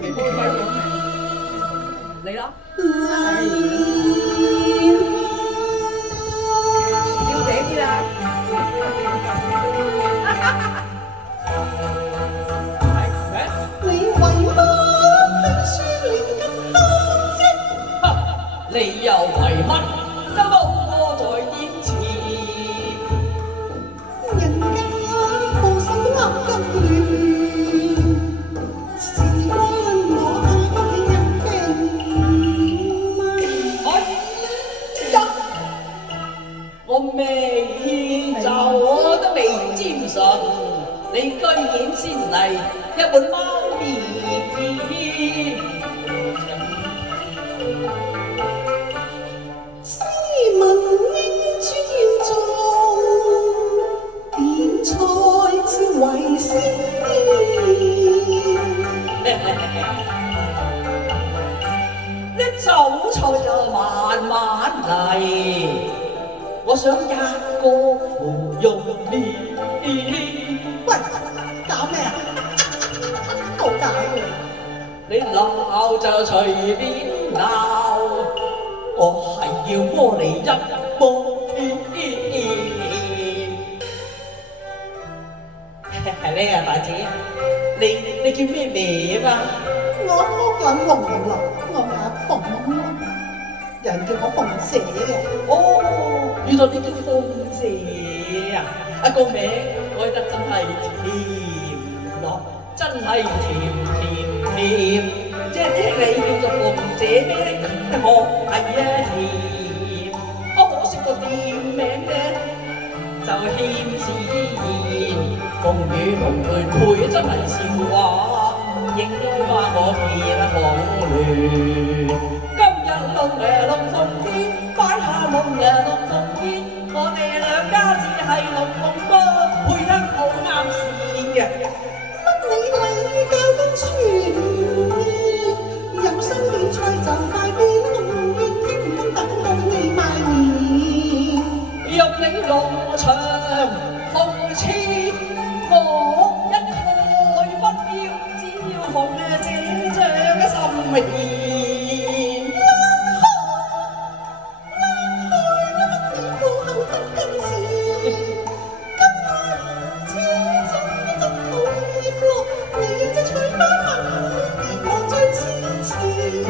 你未開咪講你啦，要嗲啲啦。你為乜係說你咁偷啫？你又為乜都冇過在眼前？人家個手握咁亂，事關我下一命嗎？我未就我都未沾唇，你居然先嚟一碗貓面。斯文應尊重，點菜至為先。呢酒菜就慢慢嚟，我想一個芙蓉面。喂，搞咩啊？冇解喎！你鬧就隨便鬧，我係要摸你一摸係呢啊，大姐，你叫咩名啊？我屋有龍龍，我係鳳龍，有人叫我鳳姐嘅。哦，原來你叫鳳姐啊！個名改得真係甜咯，真係甜，即係聽你叫做鳳姐咩？學係啊甜，可惜個店名咧就欠自然，風雨龍盤配真係笑話，應該話我見好亂。今日龍鳳天，擺下龍鳳天，我哋兩家只係龍鳳波，配得好啱線嘅。乜你嚟教都全面，有新點菜就快變龍面，聽唔通等到你賣面。入你農場鳳翅，我一概不要，只要鳳姐姐嘅心意。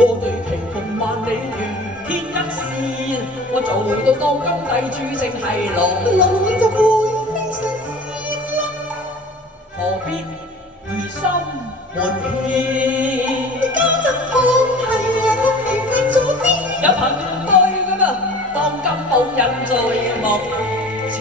我對其鳳萬里緣牽一線，我做到當今帝主正係龍，你就會飛上天啦。何必疑心瞞騙？你家陣放係啊，都係快咗啲。有憑據㗎嘛，當今無人在目前。